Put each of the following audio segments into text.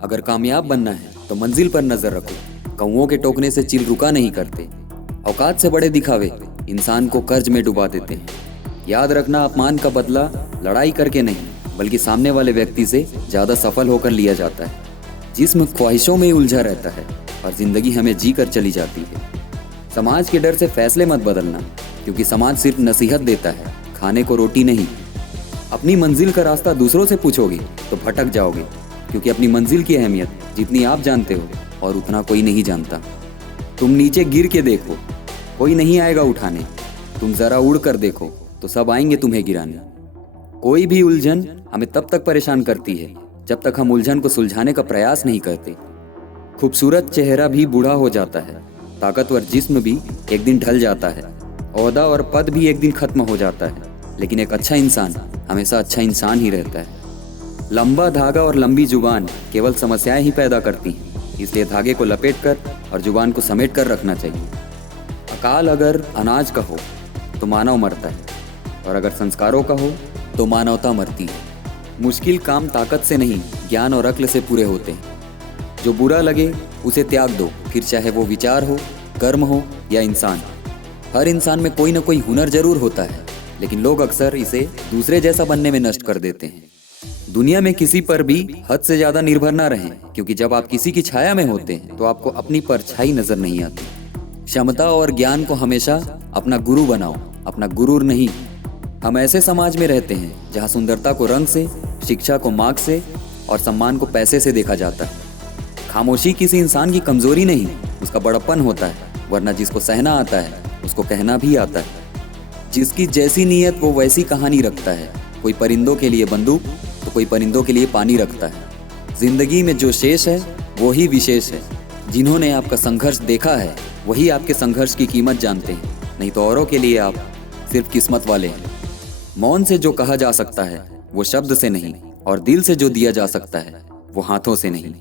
अगर कामयाब बनना है तो मंजिल पर नजर रखो। कौओं के टोकने से चील रुका नहीं करते। औकात से बड़े दिखावे इंसान को कर्ज में डुबा देते हैं। याद रखना, अपमान का बदला लड़ाई करके नहीं बल्कि सामने वाले व्यक्ति से ज्यादा सफल होकर लिया जाता है। जिस्म ख्वाहिशों में उलझा रहता है और जिंदगी हमें जी कर चली जाती है। समाज के डर से फैसले मत बदलना, क्योंकि समाज सिर्फ नसीहत देता है, खाने को रोटी नहीं। अपनी मंजिल का रास्ता दूसरों से पूछोगे तो भटक जाओगे, क्योंकि अपनी मंजिल की अहमियत जितनी आप जानते हो और उतना कोई नहीं जानता। तुम नीचे गिर के देखो, कोई नहीं आएगा उठाने। तुम जरा उड़ कर देखो तो सब आएंगे तुम्हें गिराने। कोई भी उलझन हमें तब तक परेशान करती है जब तक हम उलझन को सुलझाने का प्रयास नहीं करते। खूबसूरत चेहरा भी बूढ़ा हो जाता है, ताकतवर जिस्म भी एक दिन ढल जाता है, ओहदा और पद भी एक दिन खत्म हो जाता है, लेकिन एक अच्छा इंसान हमेशा अच्छा इंसान ही रहता है। लंबा धागा और लंबी जुबान केवल समस्याएं ही पैदा करती हैं, इसलिए धागे को लपेट कर और जुबान को समेट कर रखना चाहिए। अकाल अगर अनाज का हो तो मानव मरता है, और अगर संस्कारों का हो तो मानवता मरती है। मुश्किल काम ताकत से नहीं, ज्ञान और अक्ल से पूरे होते हैं। जो बुरा लगे उसे त्याग दो, फिर चाहे वो विचार हो, कर्म हो या इंसान। हर इंसान में कोई ना कोई हुनर जरूर होता है, लेकिन लोग अक्सर इसे दूसरे जैसा बनने में नष्ट कर देते हैं। दुनिया में किसी पर भी हद से ज्यादा निर्भर ना रहें, क्योंकि जब आप किसी की छाया में होते हैं तो आपको अपनी परछाई नजर नहीं आती। क्षमता और ज्ञान को हमेशा अपना गुरु बनाओ, अपना गुरूर नहीं। हम ऐसे समाज में रहते हैं जहाँ सुंदरता को रंग से, शिक्षा को मार्क्स से और सम्मान को पैसे से देखा जाता है। खामोशी किसी इंसान की कमजोरी नहीं, उसका बड़प्पन होता है, वरना जिसको सहना आता है उसको कहना भी आता है। जिसकी जैसी नीयत वो वैसी कहानी रखता है। कोई परिंदों के लिए बंदूक तो कोई परिंदों के लिए पानी रखता है। जिंदगी में जो शेष है वो ही विशेष है। जिन्होंने आपका संघर्ष देखा है वही आपके संघर्ष की कीमत जानते हैं, नहीं तो औरों के लिए आप सिर्फ किस्मत वाले हैं। मौन से जो कहा जा सकता है वो शब्द से नहीं, और दिल से जो दिया जा सकता है वो हाथों से नहीं।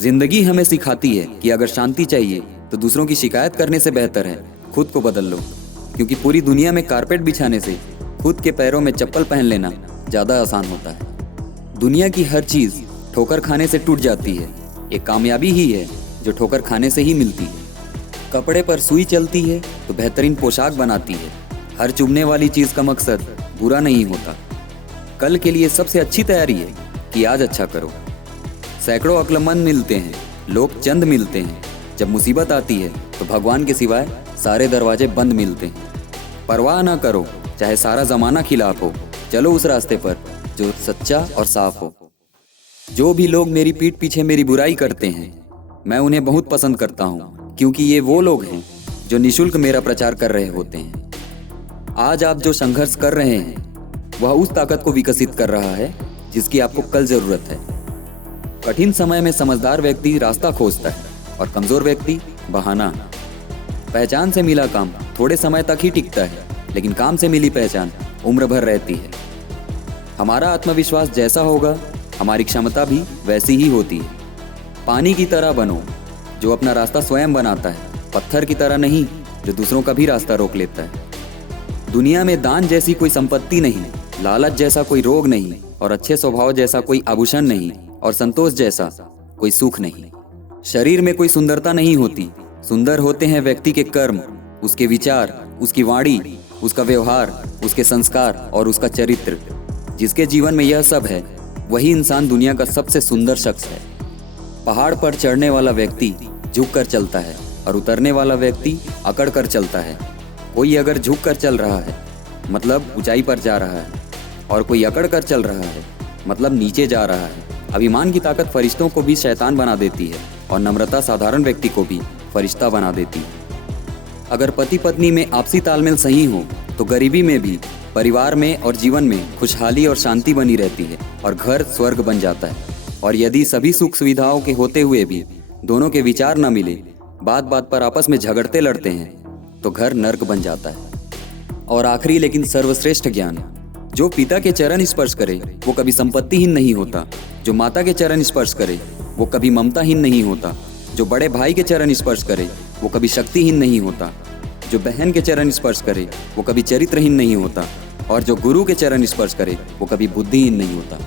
जिंदगी हमें सिखाती है कि अगर शांति चाहिए तो दूसरों की शिकायत करने से बेहतर है खुद को बदल लो, क्योंकि पूरी दुनिया में कारपेट बिछाने से खुद के पैरों में चप्पल पहन लेना ज़्यादा आसान होता है। दुनिया की हर चीज़ ठोकर खाने से टूट जाती है, एक कामयाबी ही है जो ठोकर खाने से ही मिलती है। कपड़े पर सुई चलती है तो बेहतरीन पोशाक बनाती है। हर चुभने वाली चीज़ का मकसद बुरा नहीं होता। कल के लिए सबसे अच्छी तैयारी है कि आज अच्छा करो। सैकड़ों अक्लमंद मिलते हैं, लोग चंद मिलते हैं। जब मुसीबत आती है तो भगवान के सिवाय सारे दरवाजे बंद मिलते हैं। परवाह ना करो, चाहे सारा जमाना खिलाफ हो, चलो उस रास्ते पर जो सच्चा और साफ हो। जो भी लोग मेरी पीठ पीछे मेरी बुराई करते हैं, मैं उन्हें बहुत पसंद करता हूँ, क्योंकि ये वो लोग हैं जो निःशुल्क मेरा प्रचार कर रहे होते हैं। आज आप जो संघर्ष कर रहे हैं वह उस ताकत को विकसित कर रहा है जिसकी आपको कल जरूरत है। कठिन समय में समझदार व्यक्ति रास्ता खोजता है और कमजोर व्यक्ति बहाना। पहचान से मिला काम थोड़े समय तक ही टिकता है, लेकिन काम से मिली पहचान उम्र भर रहती है। हमारा आत्मविश्वास जैसा होगा हमारी क्षमता भी वैसी ही होती है। पानी की तरह बनो जो अपना रास्ता स्वयं बनाता है, पत्थर की तरह नहीं जो दूसरों का भी रास्ता रोक लेता है। दुनिया में दान जैसी कोई संपत्ति नहीं, लालच जैसा कोई रोग नहीं, और अच्छे स्वभाव जैसा कोई आभूषण नहीं, और संतोष जैसा कोई सुख नहीं। शरीर में कोई सुंदरता नहीं होती, सुंदर होते हैं व्यक्ति के कर्म, उसके विचार, उसकी वाणी, उसका व्यवहार, उसके संस्कार और उसका चरित्र। जिसके जीवन में यह सब है वही इंसान दुनिया का सबसे सुंदर शख्स है। पहाड़ पर चढ़ने वाला व्यक्ति झुक कर चलता है और उतरने वाला व्यक्ति अकड़ कर चलता है। कोई अगर झुक कर चल रहा है मतलब ऊंचाई पर जा रहा है, और कोई अकड़ कर चल रहा है मतलब नीचे जा रहा है। अभिमान की ताकत फरिश्तों को भी शैतान बना देती है, और नम्रता साधारण व्यक्ति को भी फरिश्ता बना देती है। अगर पति पत्नी में आपसी तालमेल सही हो तो गरीबी में भी, परिवार में और जीवन में खुशहाली और शांति बनी रहती है, और घर स्वर्ग बन जाता है। और यदि सभी सुख सुविधाओं के होते हुए भी दोनों के विचार न मिले, बात बात पर आपस में झगड़ते लड़ते हैं, तो घर नर्क बन जाता है। और आखिरी लेकिन सर्वश्रेष्ठ ज्ञान, जो पिता के चरण स्पर्श करे वो कभी संपत्तिहीन नहीं होता। जो माता के चरण स्पर्श करे वो कभी ममताहीन नहीं होता। जो बड़े भाई के चरण स्पर्श करे वो कभी शक्तिहीन नहीं होता। जो बहन के चरण स्पर्श करे वो कभी चरित्रहीन नहीं होता। और जो गुरु के चरण स्पर्श करे वो कभी बुद्धिहीन नहीं होता।